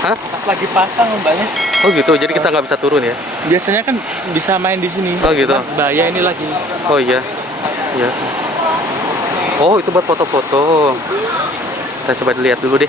Hah? Pas lagi pasang mbaknya. Oh gitu, jadi kita nggak bisa turun ya? Biasanya kan bisa main di sini. Oh gitu. Bahaya ini lagi. Oh iya, iya. Oh itu buat foto-foto. Kita coba dilihat dulu deh.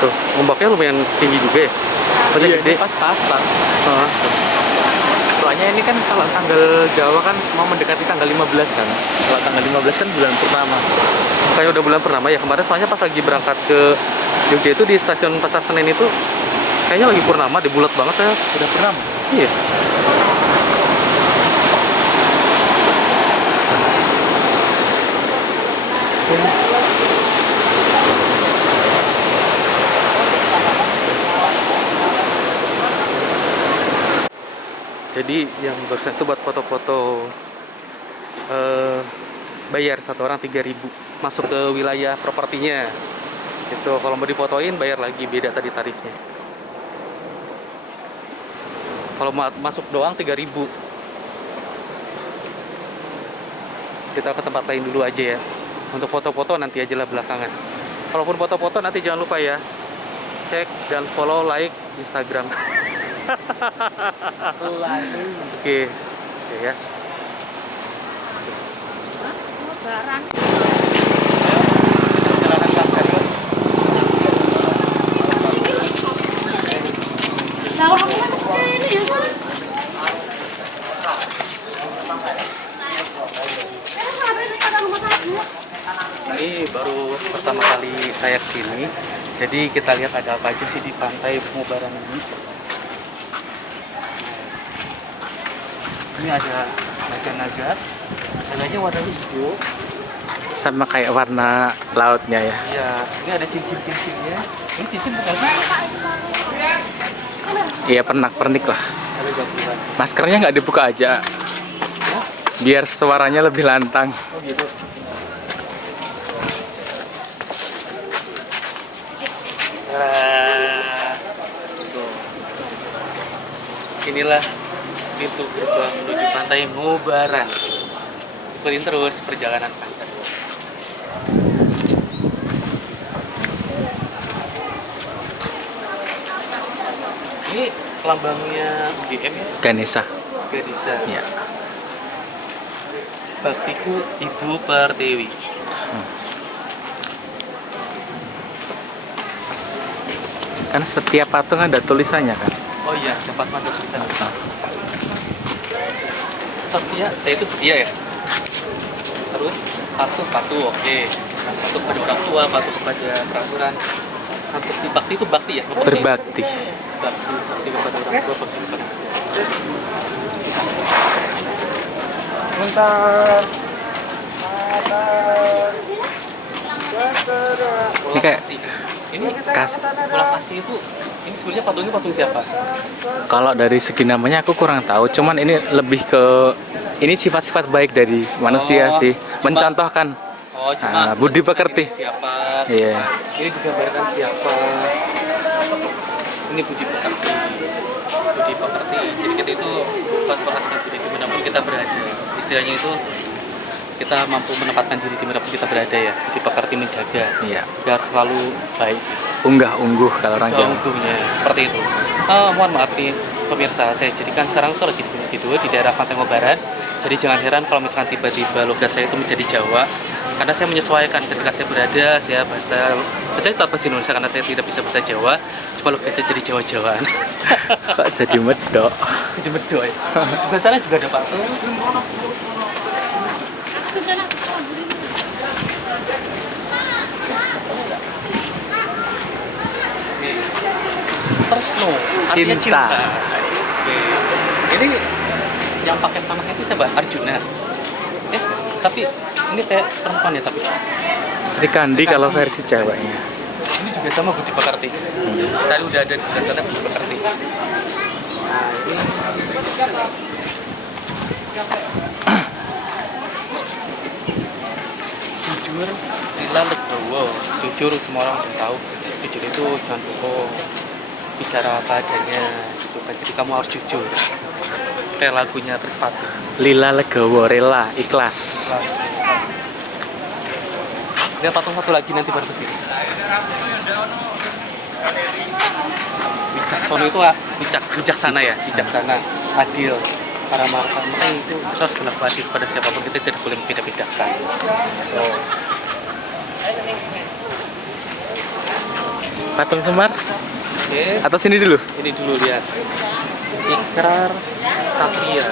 Tuh, ombaknya lumayan tinggi juga ya. Banyak Iya, gede. ini pas pasang. Ah, Soalnya ini kan kalau tanggal Jawa kan mau mendekati tanggal 15 kan. Kalau tanggal 15 kan bulan purnama. kayak udah bulan purnama ya kemarin, soalnya pas lagi berangkat ke Jogja itu di stasiun Pasar Senen itu kayaknya lagi purnama, di bulat banget ya. Udah purnama. Iya. Jadi yang barusan itu buat foto-foto, bayar satu orang 3.000 masuk ke wilayah propertinya. Itu kalau mau difotoin bayar lagi, beda tadi tarifnya. Kalau masuk doang 3.000. Kita ke tempat lain dulu aja ya. Untuk foto-foto nanti aja lah belakangan. Kalaupun foto-foto nanti jangan lupa ya, cek dan follow, like Instagram. Oke, oke ya. Barang. Nah, orang mana ini ya, Bang? Ini baru pertama kali saya kesini, jadi kita lihat ada apa aja sih di pantai Pengobaran ini. Ini ada naga-naga, naganya warnanya hijau. Sama kayak warna lautnya ya. Ya, ini ada cincin-cincinnya. Ini cincin bukan sih? Iya, pernak-pernik lah. Ada gabungan. Maskernya nggak dibuka aja. Biar suaranya lebih lantang. Oh gitu. Tuh. Inilah pintu gerbang menuju pantai Pengobaran. Ikutin terus perjalanan pantai. Ini lambangnya UGM ya? Ganesha. Ganesha. Ya. Baktiku Ibu Pertiwi. Kan setiap patung ada tulisannya kan. Oh iya, tempat mandor di sana. Setia, setia itu setia ya. Terus patuh, oke. Patuh kepada orang tua, patuh kepada peraturan. Untuk bakti itu bakti ya. Berbakti. Bakti kepada orang tua, bakti kepada. Bentar. Ini kayak Ini kasih. Ulas Asih itu, ini sebenarnya patungnya patung siapa? Kalau dari segi namanya aku kurang tahu, cuman ini lebih ke ini sifat-sifat baik dari manusia Oh, sih, cuma- mencontohkan Oh, cuma budi pekerti. ini siapa? Iya. Ini digambarkan siapa? Ini budi pekerti. Budi pekerti. Jadi kita itu pas menempatkan diri dimanapun kita berada. Istilahnya itu kita mampu menempatkan diri dimanapun kita berada ya. Budi pekerti menjaga. Iya. Biar selalu baik. Unggah ungguh kalau orang Jawa. Ungguhnya seperti itu. Mohon maaf nih pemirsa, saya jadikan sekarang itu lagi di video di daerah Pantai Pengobaran. Jadi jangan heran kalau misalkan tiba-tiba logat saya itu menjadi Jawa, karena saya menyesuaikan ketika saya berada, saya saya tetap bahasa Indonesia karena saya tidak bisa bahasa Jawa, cuma logatnya jadi Jawa-Jawaan. Kok jadi medok? Jadi medok ya. Sebelah sana juga ada patung. Terus artinya Cinta. Oke. Ini yang pakai panah itu siapa? Arjuna. Tapi ini kayak perempuan ya tapi. Sri Kandi kalau versi Jawanya. Ini juga sama Budi Pekerti. Tadi udah ada di sebelah sana Budi Pekerti. Nah, ini Jujur, Lila legowo. Jujur semua orang udah tahu. Jujur itu jangan bohong. Bicara apa adanya. Gitu kan. Jadi kamu harus jujur. Kayak lagunya Trispati. Lila legowo, rela, ikhlas. Lihat patung satu lagi nanti baru kesini. Wicaksono itu bijaksana ya, bijaksana, adil. Para makanya itu kita harus berlaku adil pada siapapun, kita tidak boleh membeda-bedakan. Oh. Patung Semar. Oke, Atau sini dulu. ini dulu lihat. Ikrar Satria.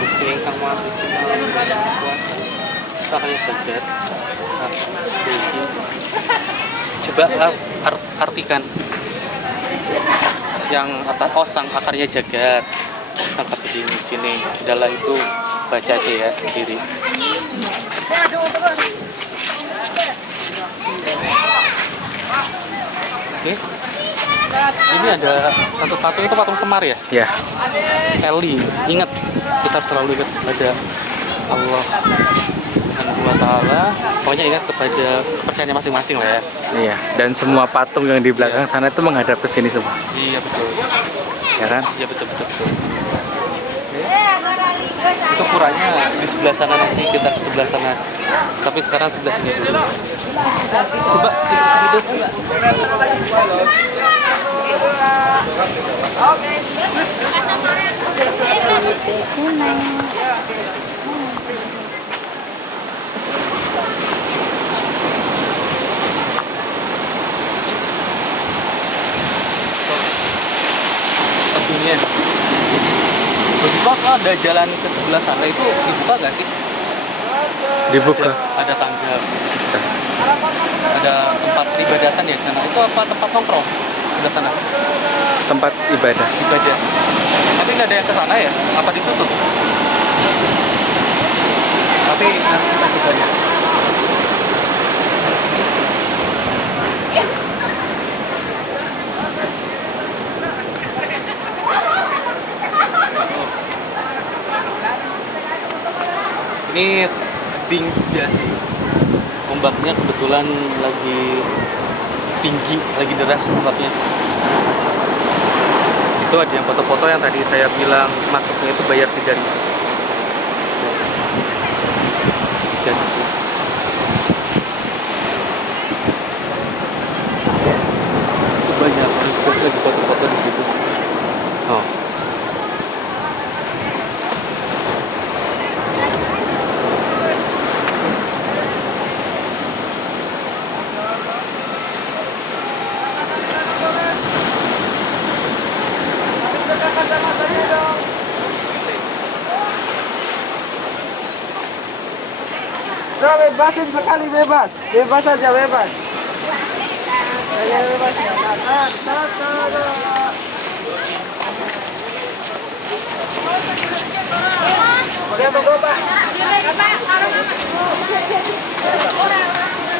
Gusti ingkang Maha Suci Maha Kuasa. Sakaya jagat. Coba artikan yang atas sang akarnya jagat, sang di sini adalah itu, baca aja ya sendiri. Oke. Ini ada satu patung, itu patung Semar ya? Ya. Eli, ingat, kita harus selalu ingat pada Allah Subhanahu wa Ta'ala. Pokoknya ingat kepada kepercayaan masing-masing lah ya. Iya. Dan semua patung yang di belakang sana itu menghadap ke sini semua. Iya betul. Ya kan? Iya betul. Itu puranya di sebelah sana, nanti kita ke sebelah sana. Tapi sekarang sebelah sini dulu. Coba kita hidup. Tebingnya. Begitu ada jalan ke sebelah sana itu dibuka nggak sih? Dibuka. Ada tangga, Bisa. ada tempat peribadatan ya di sana. Itu apa tempat nongkrong? Sebelah sana. Tempat ibadah. Ibadah. Tapi nggak ada yang ke sana ya? Apa ditutup? Tapi nanti kita coba ya. Ini tebing juga sih. Ombaknya kebetulan lagi tinggi, lagi deras tempatnya. Itu ada yang foto-foto yang tadi saya bilang masuknya itu bayar 3.000. Dan itu banyak orang juga lagi foto-foto di situ. Oh. Bebasin sekali, bebas saja, bebas. Saya bebas.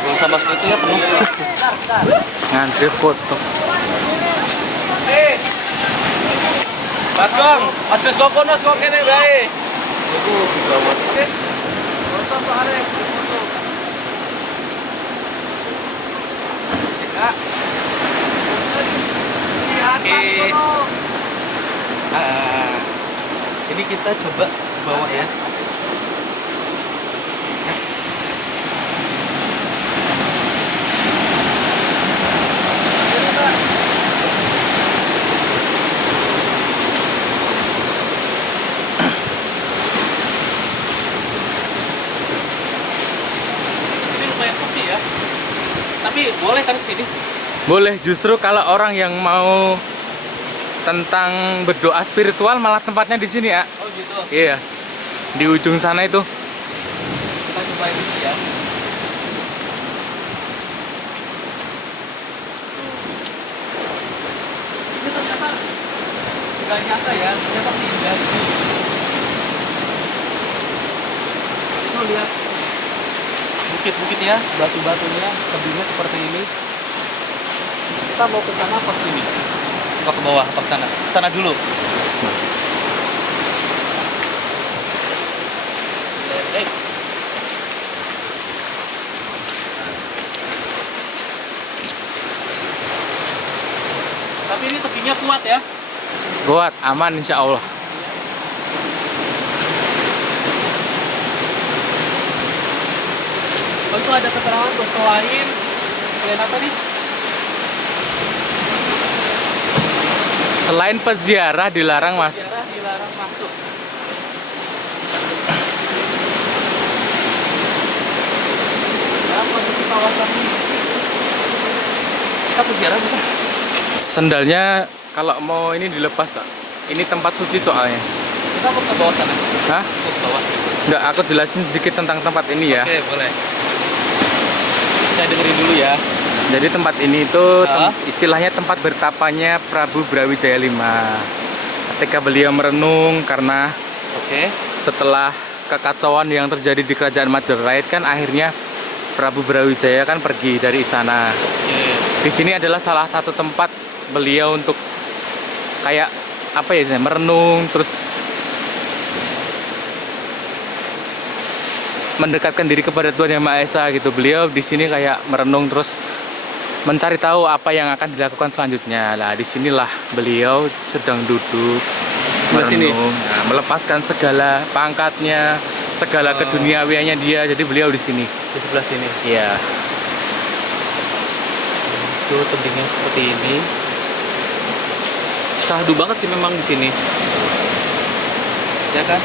Belum sama seperti itu ya penuh. Ngantri foto. Bagong, aja kok kono kok kene bae. Itu digawat. Foto soalnya. Oke. Nah, ini kita coba bawa ya. Sini lumayan sepi ya. Tapi boleh kan sini? Boleh, justru kalau orang yang mau tentang berdoa spiritual malah tempatnya di sini ya. Oh gitu. Iya. Di ujung sana itu. Kita cobain dulu ya. Ini ternyata nggak nyangka ya, ternyata sih indah ini. Tuh lihat bukit-bukitnya, batu-batunya, tebingnya seperti ini. Kita mau ke sana apa ke sini? Kita ke bawah apa ke sana? Ke sana dulu. Baunya kuat ya. Kuat, aman insya Allah. Oh, itu ada keterangan tuh selain apa nih? Selain peziarah dilarang mas. Sejarah dilarang masuk. Ya, kondisi kawasan ini. Kita peziarah bukan? Sendalnya kalau mau ini dilepas. Kak. Ini tempat suci soalnya. Kita mau ke bawah sana. Hah? Ke bawah. Enggak, aku jelasin sedikit tentang tempat ini ya. Oke, boleh. Saya dengerin dulu ya. Jadi tempat ini itu Ah. istilahnya tempat bertapanya Prabu Brawijaya V. Ketika beliau merenung karena Oke. setelah kekacauan yang terjadi di kerajaan Majapahit kan akhirnya Prabu Brawijaya kan pergi dari istana. Oke. Di sini adalah salah satu tempat beliau untuk kayak apa ya, merenung terus mendekatkan diri kepada Tuhan Yang Maha Esa gitu. Beliau di sini kayak merenung terus mencari tahu apa yang akan dilakukan selanjutnya. Lah disinilah beliau sedang duduk Sebelah sini? merenung, nah, melepaskan segala pangkatnya, segala keduniawiannya dia. Jadi beliau di sini. Di sebelah sini. Iya. Itu tebingnya seperti ini. Syahdu banget sih memang di sini. Ya kan?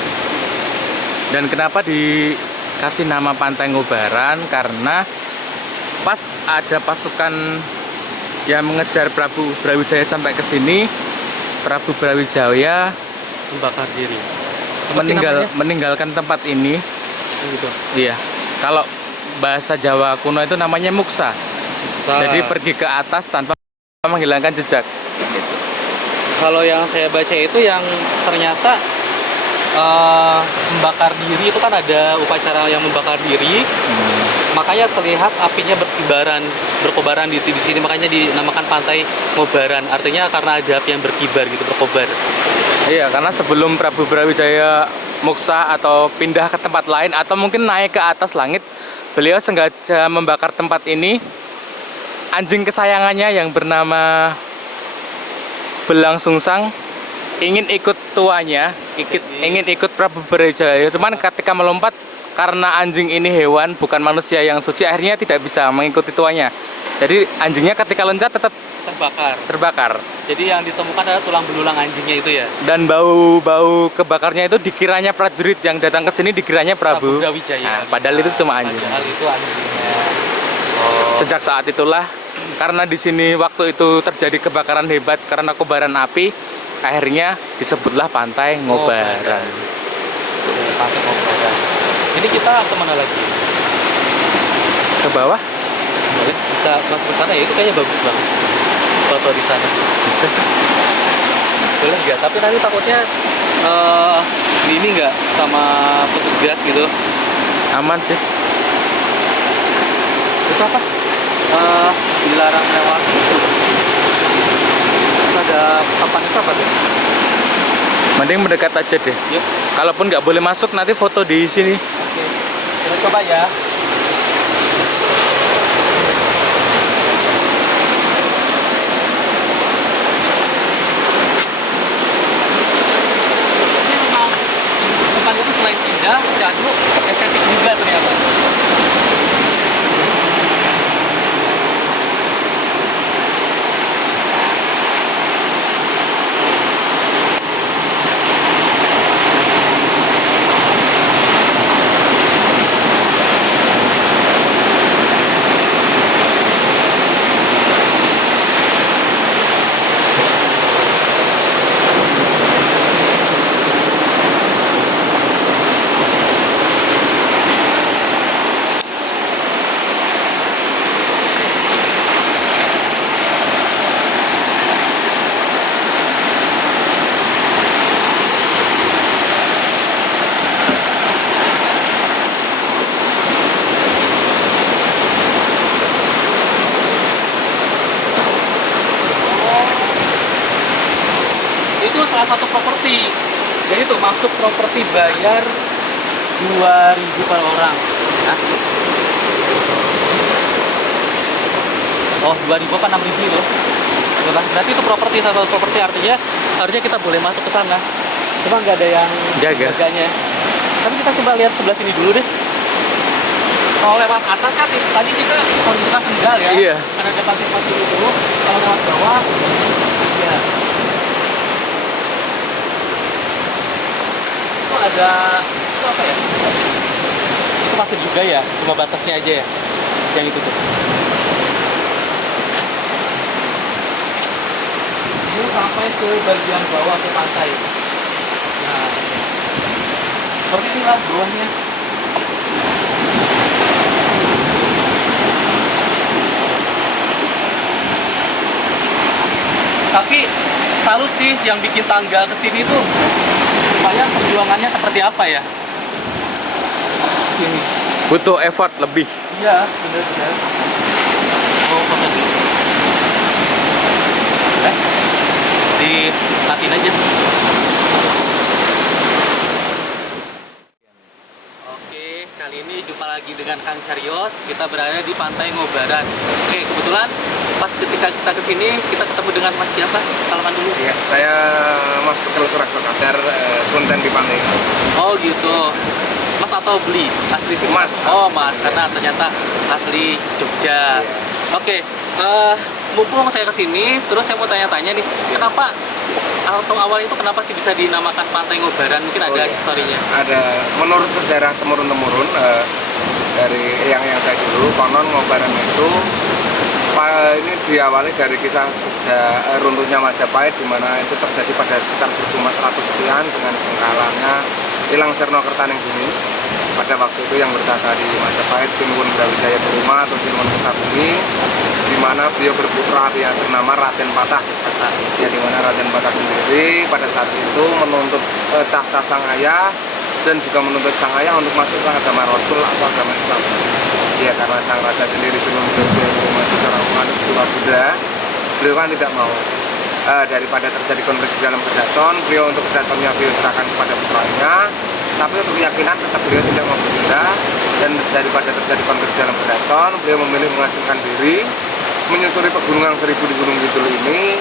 Dan kenapa dikasih nama Pantai Ngobaran? Karena pas ada pasukan yang mengejar Prabu Brawijaya sampai ke sini, Prabu Brawijaya Membakar diri. Apa sih namanya? meninggalkan tempat ini. Gitu. Iya. Kalau bahasa Jawa kuno itu namanya muksa. Jadi pergi ke atas tanpa menghilangkan jejak. Gitu. Kalau yang saya baca itu yang ternyata membakar diri itu kan ada upacara yang membakar diri, makanya terlihat apinya berkobaran di sini, makanya dinamakan Pantai Ngobaran. Artinya karena ada api yang berkibar gitu, berkobar. Iya, karena sebelum Prabu Brawijaya muksa atau pindah ke tempat lain atau mungkin naik ke atas langit, beliau sengaja membakar tempat ini. Anjing kesayangannya yang bernama Belang Sungsang ingin ikut tuanya, ingin ikut Prabu Brawijaya. Cuman ketika melompat, karena anjing ini hewan bukan manusia yang suci, akhirnya tidak bisa mengikuti tuanya. Jadi anjingnya ketika loncat tetap terbakar. Jadi yang ditemukan adalah tulang belulang anjingnya itu ya. Dan bau kebakarnya itu dikiranya prajurit yang datang ke sini dikiranya Prabu. Brawijaya. Nah, padahal itu cuma anjing. Padahal itu anjingnya. Oh. Sejak saat itulah, karena di sini waktu itu terjadi kebakaran hebat karena kobaran api, akhirnya disebutlah Pantai Ngobaran. Oke, Pantai Ngobaran. Ini kita kemana lagi? Ke bawah? Boleh, bisa masuk ke sana ya, itu kayaknya bagus banget. Foto di sana. Bisa sih. Boleh nggak? Tapi nanti takutnya ini nggak sama petugas gitu. Aman sih. Itu apa? Dilarang lewat itu. Terus ada papan itu apa tuh? Mending mendekat aja deh. Yuk. Kalaupun nggak boleh masuk, nanti foto di sini. Oke. Kita coba ya. Ini memang tempat itu selain indah, jadul, estetik juga ternyata. Itu salah satu properti. Jadi tuh masuk properti bayar 2.000 per orang. Nah. Oh, 2.000 apa 6.000 loh. Syukurlah. Berarti itu properti, salah satu properti, artinya harusnya kita boleh masuk ke sana. Cuma nggak ada yang Jaga. jaganya. Tapi kita coba lihat sebelah sini dulu deh. Kalau lewat atas kan tadi kita orientasi tinggal ya. Iya. Karena ada pasir-pasir itu. Kalau lewat bawah, ya. Itu ada, itu apa ya? Itu pasir juga ya, cuma batasnya aja ya. Yang itu tuh. Ini sampai ke bagian bawah ke pantai. Nah, seperti inilah bawahnya. Tapi salut sih yang bikin tangga ke sini tuh. Supaya perjuangannya seperti apa ya? Ini. Butuh effort lebih. Iya, benar-benar. Mau foto dulu. Dilatin aja. Oke, kali ini jumpa lagi dengan Kang Carios. Kita berada di Pantai Ngobaran. Oke, kebetulan pas ketika kita kesini, kita ketemu dengan Mas siapa? Salaman dulu. Iya, saya Mas Bekel Surakso Kadar, konten di pantai. Oh gitu. Mas atau beli? Asli sih Mas. Oh mas, karena ternyata asli Jogja. Oke, mumpung saya kesini, terus saya mau tanya-tanya nih, kenapa atau awal itu kenapa sih bisa dinamakan Pantai Ngobaran? Mungkin ada historinya. Ada menurut sejarah temurun-temurun dari yang saya dulu, konon Ngobaran itu ini diawali dari kisah runtuhnya Majapahit, di mana itu terjadi pada sekitar 1400 sekian dengan bengkalanya Ilang Serno Kertaning Bumi. Pada waktu itu yang bertata di Majapahit Sinuwun Brawijaya Kuruma atau Sinuwun Kesabumi, di mana beliau berputra yang bernama Raden Patah. Ya, di mana Raden Patah sendiri pada saat itu menuntut tahta sang ayah dan juga menuntut sang ayah untuk masuk ke agama Rasul atau agama Islam. Ya, karena sang raja sendiri Sinuwun Brawijaya Kuruma itu seorang penganut jiwa Buddha, beliau kan tidak mau. Daripada terjadi konflik di dalam keraton, beliau untuk keratonnya beliau serahkan kepada putranya, tapi untuk keyakinan tetap beliau tidak mau berpindah, dan daripada terjadi konflik di dalam keraton, beliau memilih mengasingkan diri, menyusuri pegunungan Seribu di Gunung Kidul ini,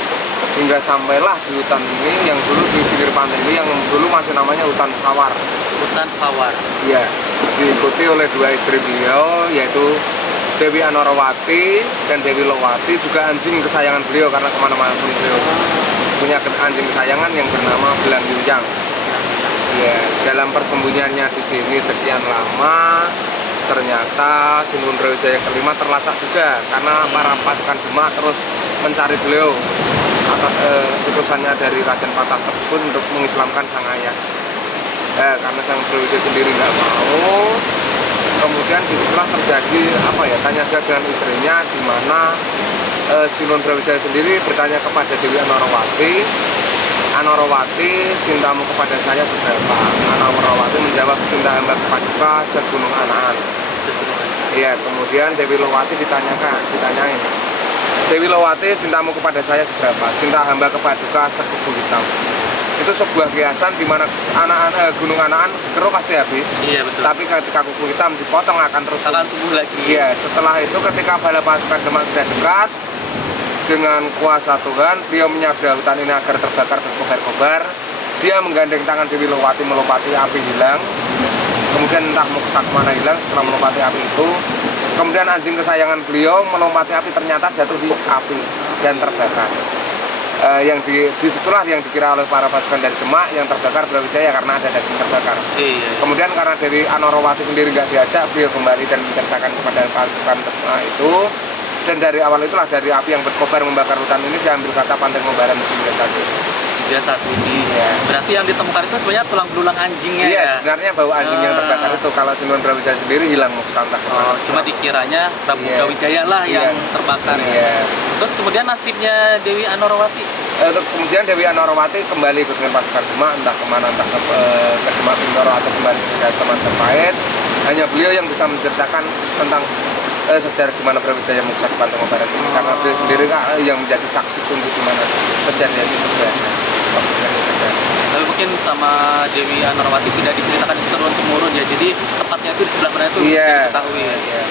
hingga sampailah di hutan ini, yang dulu di pinggir pantai ini, yang dulu masih namanya hutan Sawar. Hutan Sawar. Iya, diikuti oleh dua istri beliau, yaitu Dewi Anorawati dan Dewi Lowati, juga anjing kesayangan beliau, karena kemana-mana pun beliau punya anjing kesayangan yang bernama Belang Yuyang. Ya, dalam persembunyiannya di sini sekian lama, ternyata Sinuwun Brawijaya kelima terlacak juga, karena para pasukan Demak terus mencari beliau atas utusannya dari Raden Patah tersebut untuk mengislamkan sang ayah. Karena sang Brawijaya sendiri nggak mau, kemudian disitulah terjadi tanya jawab dengan istrinya, di mana Sinuwun Brawijaya sendiri bertanya kepada Dewi Anorawati, cintamu kepada saya seberapa? Anorawati menjawab, cinta hamba kepada segunung Anaan. Iya, kemudian Dewi Lowati ditanyain, Dewi Lowati, cintamu kepada saya seberapa? Cinta hamba kepada sekubu hitam. Itu sebuah kiasan di mana gunung Anaan keruh pasti habis. Iya betul. Tapi ketika kuku hitam dipotong akan terus tumbuh lagi. Iya, setelah itu ketika bala pasukan Demak sudah dekat, dengan kuasa Tuhan beliau menyabda hutan ini agar terbakar berkobar-kobar. Dia menggandeng tangan Dewi Lowati melompati api hilang. Kemudian entah mau kemana hilang setelah melompati api itu. Kemudian anjing kesayangan beliau melompati api, ternyata jatuh di api dan terbakar. Disitulah yang dikira oleh para pasukan dari Demak yang terbakar Brawijaya, karena ada daging terbakar. Iya. Kemudian karena Dewi Anorawati sendiri nggak diajak, beliau kembali dan menceritakan kepada pasukan Demak itu. Dan dari awal itulah, dari api yang berkobar membakar hutan ini, diambil kata Pantai Ngobaran hingga saat ini. Ya. Berarti yang ditemukan itu sebenarnya tulang belulang anjingnya. Iya, ya? sebenarnya bau anjing yang terbakar itu. Kalau Sinuwun Brawijaya sendiri hilang entah kemana. Cuma dikiranya Prabu Brawijaya lah yang terbakar. Iya. Terus kemudian nasibnya Dewi Anorawati? Kemudian Dewi Anorawati kembali dengan pasukan Demak, entah kemana, entah ke Demak Bintoro atau kembali ke teman Majapahit. Hanya beliau yang bisa menceritakan tentang sejarah di mana Brawijaya Muksa di Pantai Ngobaran ini, karena beliau sendiri yang menjadi saksi kunci di mana kejadian itu terjadi. Tapi mungkin sama Dewi Anorawati tidak diceritakan turun temurun ya, jadi tepatnya itu di sebelah mana itu diketahui ya. Iya.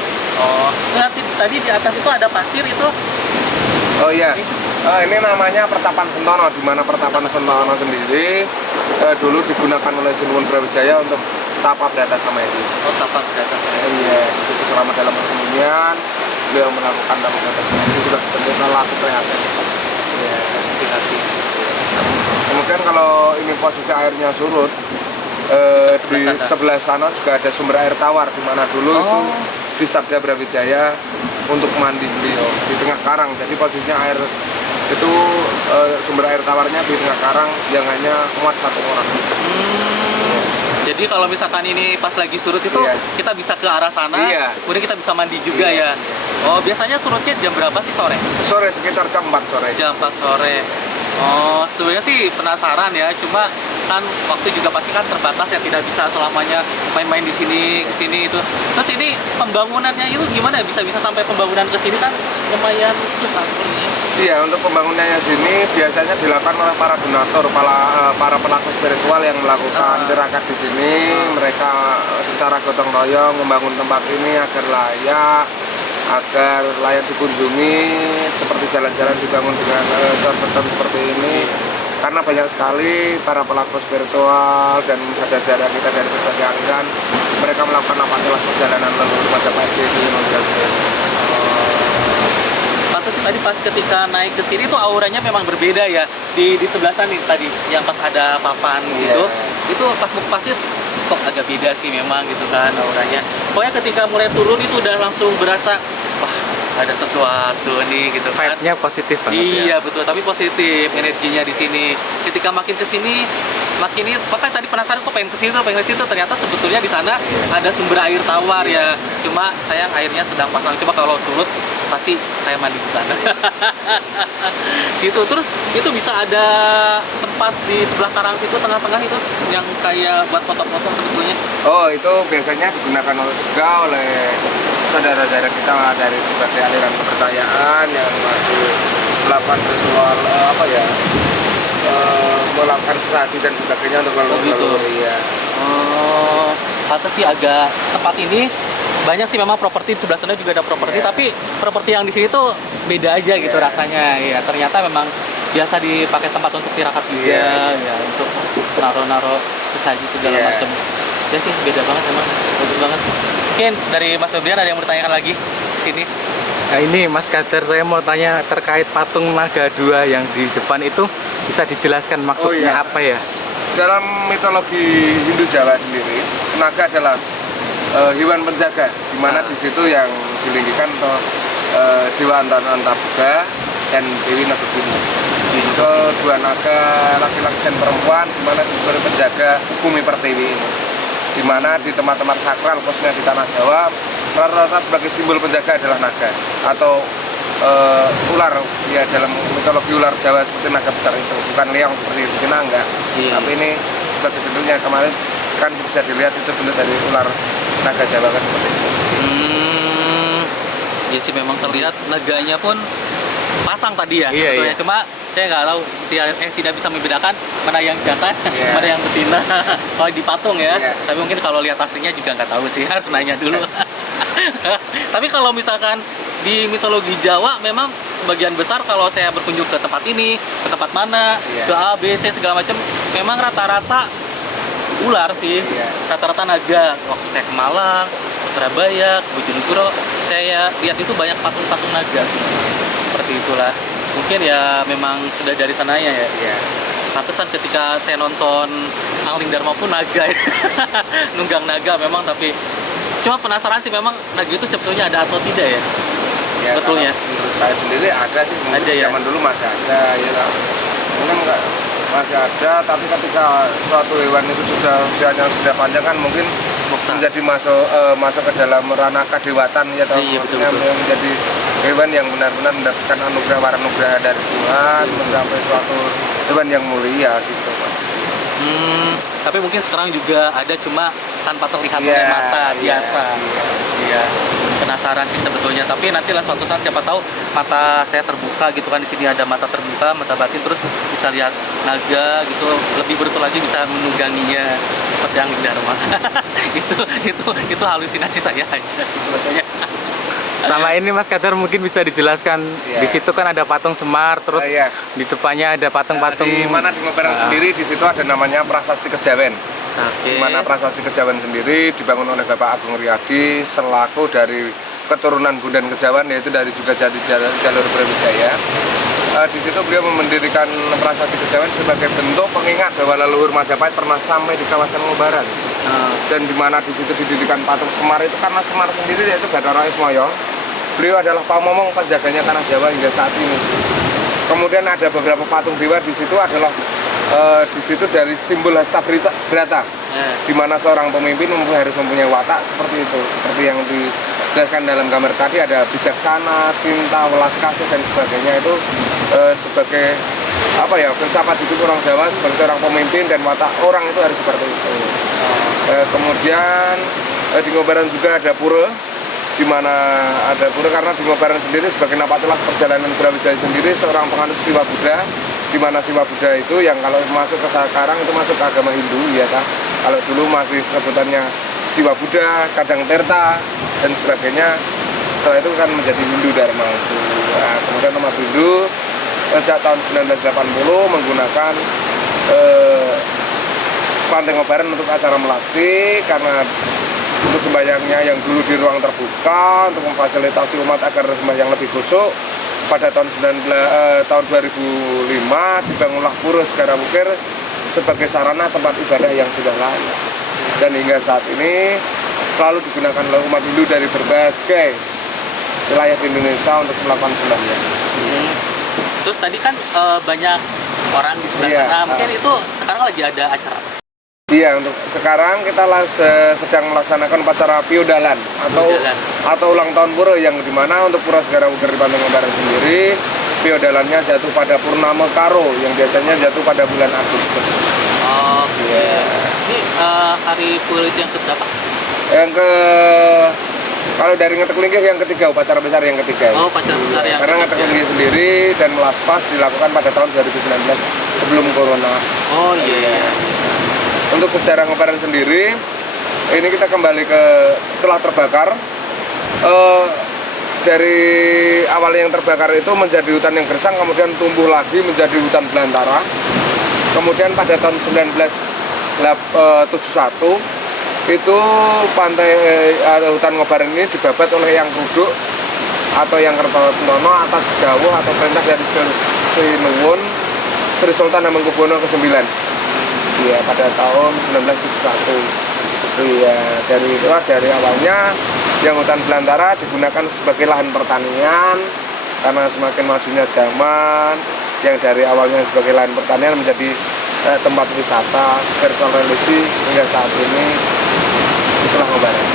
Oh, nanti tadi di atas itu ada pasir itu. Oh iya, Ini namanya Pertapan Sentono, di mana Pertapan Sentono sendiri dulu digunakan oleh Sinuwun Brawijaya untuk tapa berata sama ini. Oh, tapak di atas ya. Iya, itu selama dalam persembunyian beliau melakukan tapa berata sama ini juga bentuknya laku kreatif. Ya, inspirasi. Kemudian kalau ini posisi airnya surut, di sebelah sana juga ada sumber air tawar, di mana dulu itu disabda Brawijaya untuk mandi beliau di tengah karang. Jadi posisinya air itu sumber air tawarnya di tengah karang yang hanya muat satu orang. Jadi kalau misalkan ini pas lagi surut itu Iya. kita bisa ke arah sana, Iya. kemudian kita bisa mandi juga Iya. ya. Oh, biasanya surutnya jam berapa sih sore? Sore sekitar jam 4 sore. Jam 4 sore. Oh, sebenarnya sih penasaran ya, cuma kan waktu juga pasti kan terbatas ya, tidak bisa selamanya main-main di sini ke sini itu. Terus ini pembangunannya itu gimana? Bisa-bisa sampai pembangunan ke sini kan lumayan susah sepertinya. Iya, untuk pembangunannya sini biasanya dilakukan oleh para donatur, para pelaku spiritual yang melakukan tirakat di sini. Mereka secara gotong royong membangun tempat ini agar layak dikunjungi, seperti jalan-jalan dibangun dengan contoh seperti ini. Karena banyak sekali para pelaku spiritual dan saudara-saudara kita dari berbagai aliran, mereka melakukan perjalanan leluhur Majapahit di Gunung Jati. Pantes tadi pas ketika naik ke sini tuh auranya memang berbeda ya. Di sebelah sana nih tadi yang pas ada papan gitu. Itu pas mau pasir kok agak beda sih memang gitu kan auranya. Pokoknya ketika mulai turun itu udah langsung berasa wah, ada sesuatu nih gitu kan. Vibe-nya positif banget ya. Iya betul, tapi positif energinya di sini. Ketika makin ke sini, makin ini, makanya tadi penasaran kok pengen ke situ, ternyata sebetulnya di sana ada sumber air tawar ya. Cuma sayang airnya sedang pasang. Coba kalau surut, pasti saya mandi di sana. Gitu. Terus itu bisa ada tempat di sebelah karang situ, tengah-tengah itu yang kayak buat foto-foto sebetulnya. Oh, itu biasanya digunakan juga oleh saudara-saudara kita dari berbagai aliran kepercayaan yang masih melakukan ritual melakukan sesaji dan sebagainya untuk leluhur. Iya. Oh, pantes sih agak tempat ini banyak sih memang properti di sebelah sana juga ada properti, tapi properti yang di sini tuh beda aja gitu rasanya. Ya, ternyata memang biasa dipakai tempat untuk tirakat juga, ya untuk naro-naro sesaji segala macam. Ya sih beda banget emang, bagus banget. Mungkin dari Mas Febrian ada yang mau ditanyakan lagi di sini? Nah, ini Mas Kader, saya mau tanya terkait patung naga 2 yang di depan itu, bisa dijelaskan maksudnya apa ya? Dalam mitologi Hindu Jawa sendiri, naga adalah hewan penjaga, di mana di situ yang dilinggikan atau Dewa Antaboga dan Dewi Nagabini. Itu dua naga laki-laki dan perempuan, di mana sebagai penjaga Bumi Pertiwi ini. Di mana di tempat-tempat sakral, khususnya di tanah Jawa, rata-rata sebagai simbol penjaga adalah naga atau ular. Ya, dalam mitologi ular Jawa seperti naga besar itu, bukan leong seperti di Cina, enggak. Tapi ini sebagai bentuknya, kemarin kan bisa dilihat itu bentuk dari ular naga Jawa kan seperti itu. Ya sih memang terlihat naganya pun sepasang tadi ya sebetulnya. Cuma saya nggak tahu, tidak bisa membedakan mana yang jantan, mana yang betina kalau di patung ya. Tapi mungkin kalau lihat aslinya juga nggak tahu sih, harus nanya dulu. Tapi kalau misalkan di mitologi Jawa memang sebagian besar kalau saya berkunjung ke tempat ini, ke tempat mana, ke A, B, C segala macam, memang rata-rata ular sih, rata-rata naga. Waktu saya ke Malang, ke Surabaya, ke Bojonegoro, saya lihat itu banyak patung-patung naga sih. Seperti itulah. Mungkin ya memang sudah dari sananya ya. Pantesan ketika saya nonton Angling Dharma pun naga ya. Nunggang naga memang, tapi cuma penasaran sih memang naga itu sebetulnya ada atau tidak ya? Betulnya. Menurut saya sendiri ada sih, ada ya? Zaman dulu masih ada ya. Mungkin enggak masih ada, tapi ketika suatu hewan itu usianya sudah panjang kan mungkin menjadi masuk ke dalam ranah kadewatan ya, atau maksudnya menjadi hewan yang benar-benar mendapatkan anugerah waranugraha dari Tuhan, mencapai suatu hewan yang mulia gitu, Mas. Tapi mungkin sekarang juga ada, cuma tanpa terlihat oleh mata biasa. Iya. Penasaran sih sebetulnya, tapi nantilah suatu saat siapa tahu mata saya terbuka gitu kan, di sini ada mata terbuka, mata batin, terus bisa lihat naga gitu, lebih betul lagi bisa menungganginya seperti Angling Dharma. itu halusinasi saya aja sih sebetulnya. Sama ini Mas Kadar mungkin bisa dijelaskan. Iya. Di situ kan ada patung Semar, terus Iya. di depannya ada patung-patung. Di mana di Ngobaran sendiri di situ ada namanya Prasasti Kejawen. Oke. Di mana Prasasti Kejawen sendiri dibangun oleh Bapak Agung Riyadi selaku dari keturunan Bundan Kejawen, yaitu dari juga jadi jalur Brawijaya. Di situ beliau mendirikan Prasasti Kejawen sebagai bentuk pengingat bahwa leluhur Majapahit pernah sampai di kawasan Ngobaran. Dan di mana di situ didirikan patung Semar itu karena Semar sendiri yaitu Bathara Ismaya. Beliau adalah pamomong penjaganya tanah Jawa hingga saat ini. Kemudian ada beberapa patung dewa di situ adalah di situ dari simbol Hasta Brata, di mana seorang pemimpin harus mempunyai watak seperti itu, seperti yang dijelaskan dalam gambar tadi, ada bijaksana, cinta, welas kasih dan sebagainya. Itu sebagai apa ya, filsafat hidup orang Jawa sebagai seorang pemimpin, dan watak orang itu harus seperti itu. Kemudian di Ngobaran juga ada pura, di mana ada pura karena di Ngobaran sendiri sebagai napaktilas perjalanan Brawijaya sendiri seorang penganut Siwa Buddha, di mana Siwa Buddha itu yang kalau masuk ke sekarang itu masuk ke agama Hindu ya kan. Kalau dulu masih sebutannya Siwa Buddha, Kadang Tirta dan sebagainya. Setelah itu kan menjadi Hindu Dharma itu. Nah, kemudian umat Hindu sejak tahun 1980 menggunakan Pantai Ngobaran untuk acara melasti, karena untuk sembahyangnya yang dulu di ruang terbuka untuk memfasilitasi umat agar sembahyang lebih khusyuk. Pada tahun 2005 dibangunlah pura Segara Wukir sebagai sarana tempat ibadah yang sudah layak, dan hingga saat ini selalu digunakan oleh umat Hindu dari berbagai wilayah di Indonesia untuk melakukan sembahyang. Terus tadi kan banyak orang di sebelah Iya, sana, mungkin itu sekarang lagi ada acara apa sih? Iya, untuk sekarang kita sedang melaksanakan upacara Piodalan atau ulang tahun pura, yang dimana untuk pura Segara Wukir di Pantai Ngobaran sendiri Piodalannya jatuh pada Purnama Karo yang biasanya jatuh pada bulan Agustus. Oh, Iya. ini hari pura itu yang keberapa? Yang kalau dari Ngetek Linggih yang ketiga, upacara besar yang ketiga. Oh, upacara besar yang Karena Ngetek Linggih sendiri dan Melaspas dilakukan pada tahun 2019 sebelum Corona. Oh iya. Untuk sejarah Ngobaran sendiri, ini kita kembali ke setelah terbakar. Dari awalnya yang terbakar itu menjadi hutan yang gersang, kemudian tumbuh lagi menjadi hutan belantara. Kemudian pada tahun 1971 itu hutan Ngobaran ini dibabat oleh Yang Ruduk atau Yang Kertotono atas dawuh atau perintah dari Sinuwun Sri Sultan Hamengkubuwono ke-9. Iya, pada tahun 1971. Iya, dari awalnya yang hutan belantara digunakan sebagai lahan pertanian, karena semakin majunya zaman, yang dari awalnya sebagai lahan pertanian menjadi tempat wisata, spiritual religi hingga saat ini setelah Ngobaran.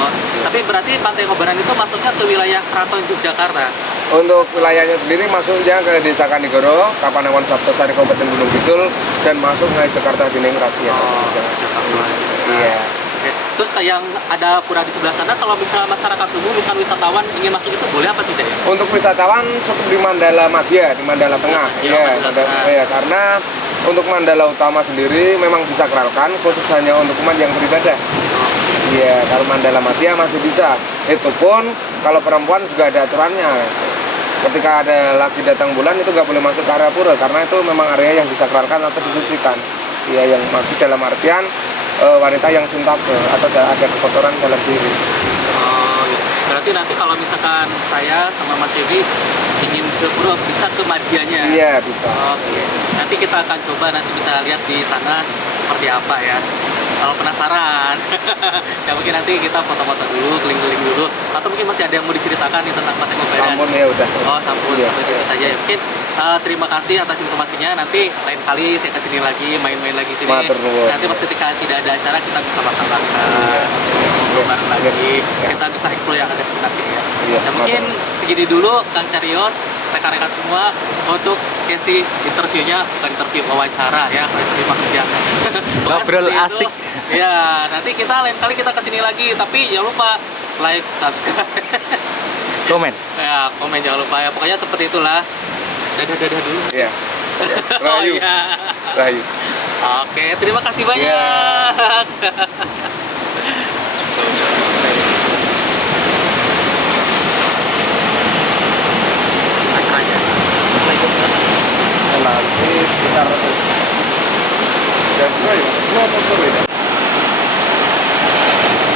Oh, tapi berarti Pantai Ngobaran itu masuknya ke wilayah Keraton Yogyakarta. Untuk wilayahnya sendiri masuknya ke Desa Kanigoro, Kapanewon Saptosari, Kabupaten Gunung Kidul, dan masuk ke Jakarta Diningrat ya. Jakarta. Iya. Oke. Terus yang ada pura di sebelah sana, kalau misalnya masyarakat umum, misalnya wisatawan ingin masuk itu boleh apa tidak ya? Untuk wisatawan cukup di Mandala Madya, di Mandala Tengah. Iya, Ya, karena untuk Mandala Utama sendiri memang disakralkan khusus hanya untuk umat yang beribadah. Iya, kalau Mandala Madya masih bisa. Itu pun kalau perempuan juga ada aturannya. Ketika ada lagi datang bulan itu nggak boleh masuk ke area pura, karena itu memang area yang disakralkan atau disucikan. Iya, yang masuk dalam artian wanita yang suntate atau ada kekotoran dalam diri. Oh, gitu. Berarti nanti kalau misalkan saya sama Mas Devi ingin ke pura, bisa ke Madianya? Iya, bisa. Oke. Nanti kita akan coba, nanti bisa lihat di sana seperti apa ya. Kalau penasaran, ya mungkin nanti kita foto-foto dulu, keliling-keliling dulu, atau mungkin masih ada yang mau diceritakan nih tentang Pantai Ngobaran? Sampun ya udah. Oh, sampun, Iya. sampai situ saja ya. Mungkin terima kasih atas informasinya. Nanti lain kali saya kesini lagi, main-main lagi sini. Matur nuwun. Nanti pas ketika tidak ada acara kita bisa makan-makan, ngobrol bareng lagi. Iya. Kita bisa explore yang ada sekitar sini ya. Iya, Ya mungkin segini dulu Kang Carios, rekan-rekan semua untuk sesi interviewnya, bukan interview, wawancara ya, interview maksudnya. Ngobrol asik. Ya, nanti kita lain kali kita kesini lagi, tapi jangan lupa like, subscribe. Komen. Ya, komen jangan lupa ya. Pokoknya seperti itulah. Dadah dulu. Iya. Oh Rahayu. iya. Rahayu. Oke, terima kasih banyak. Iya. nanti sekitar jam 2 ya, 2 atau sore ya.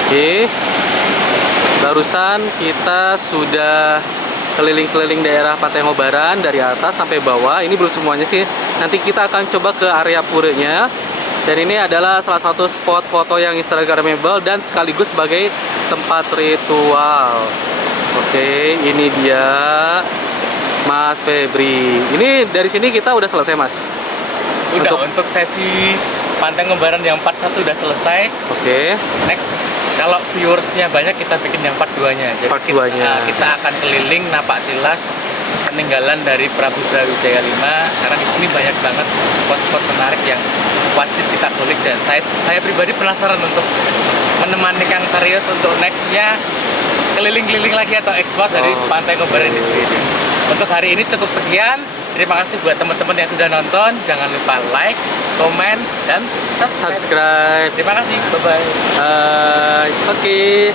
Oke, barusan kita sudah keliling-keliling daerah Pantai Ngobaran dari atas sampai bawah. Ini belum semuanya sih. Nanti kita akan coba ke area puranya. Dan ini adalah salah satu spot foto yang instagramable dan sekaligus sebagai tempat ritual. Oke, ini dia Mas Febri. Ini dari sini kita udah selesai, Mas? Udah, untuk sesi Pantai Ngobaran yang part 1 udah selesai. Oke. Next, kalau viewersnya banyak kita bikin yang part 2-nya. Jadi Part 2-nya. kita akan keliling napak tilas peninggalan dari Prabu Brawijaya V, karena di sini banyak banget spot-spot menarik yang wajib kita kulik, dan saya pribadi penasaran untuk menemani Kang Karyos untuk nextnya keliling-keliling lagi atau explore dari Pantai Ngobaran ini sendiri. Untuk hari ini cukup sekian. Terima kasih buat teman-teman yang sudah nonton. Jangan lupa like, komen, dan subscribe. Terima kasih. Bye-bye. Oke,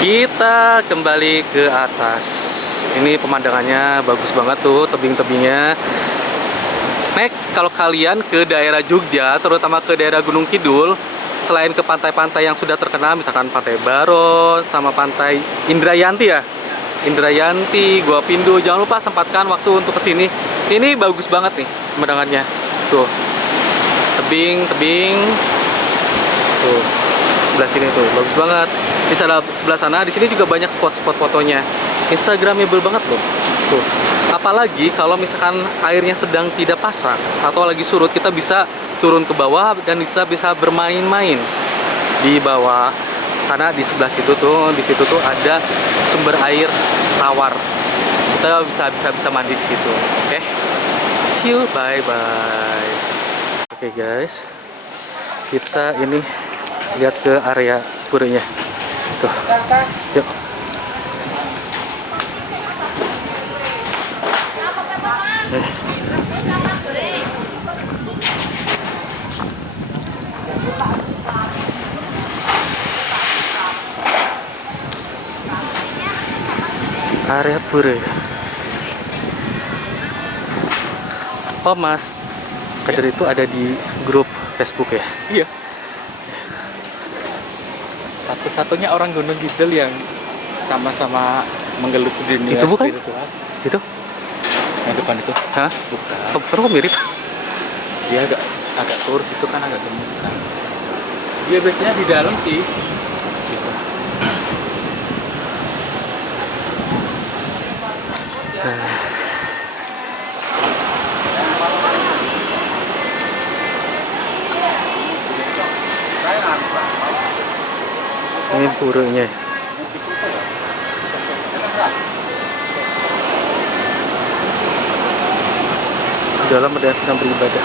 kita kembali ke atas. Ini pemandangannya bagus banget tuh, tebing-tebingnya. Next, kalau kalian ke daerah Jogja, terutama ke daerah Gunung Kidul, selain ke pantai-pantai yang sudah terkenal, misalkan Pantai Baron sama Pantai Indrayanti ya, Indrayanti, Gua Pindo, jangan lupa sempatkan waktu untuk kesini. Ini bagus banget nih pemandangannya. Tuh, tebing-tebing. Tuh, sebelah sini tuh bagus banget. Di sebelah sana, di sini juga banyak spot-spot fotonya. Instagramable banget loh. Tuh. Apalagi kalau misalkan airnya sedang tidak pasang atau lagi surut, kita bisa turun ke bawah dan kita bisa bermain-main di bawah. Karena di sebelah situ tuh, di situ tuh ada sumber air tawar. Kita bisa mandi di situ. Oke. See you, bye bye. Oke guys, kita ini lihat ke area puranya. Tuh, yuk. Area pura. Oh Mas, Kader itu ada di grup Facebook ya? Iya. Satu-satunya orang Gunung Kidul yang sama-sama menggeluti dunia Itu bukan? spiritual. Itu? Yang depan itu? Hah? Bukan. Kok mirip? Dia agak kurus, itu kan agak gemuk kan. Dia biasanya di dalam sih. Gitu. Ini puranya. Di dalam ada yang sedang beribadah.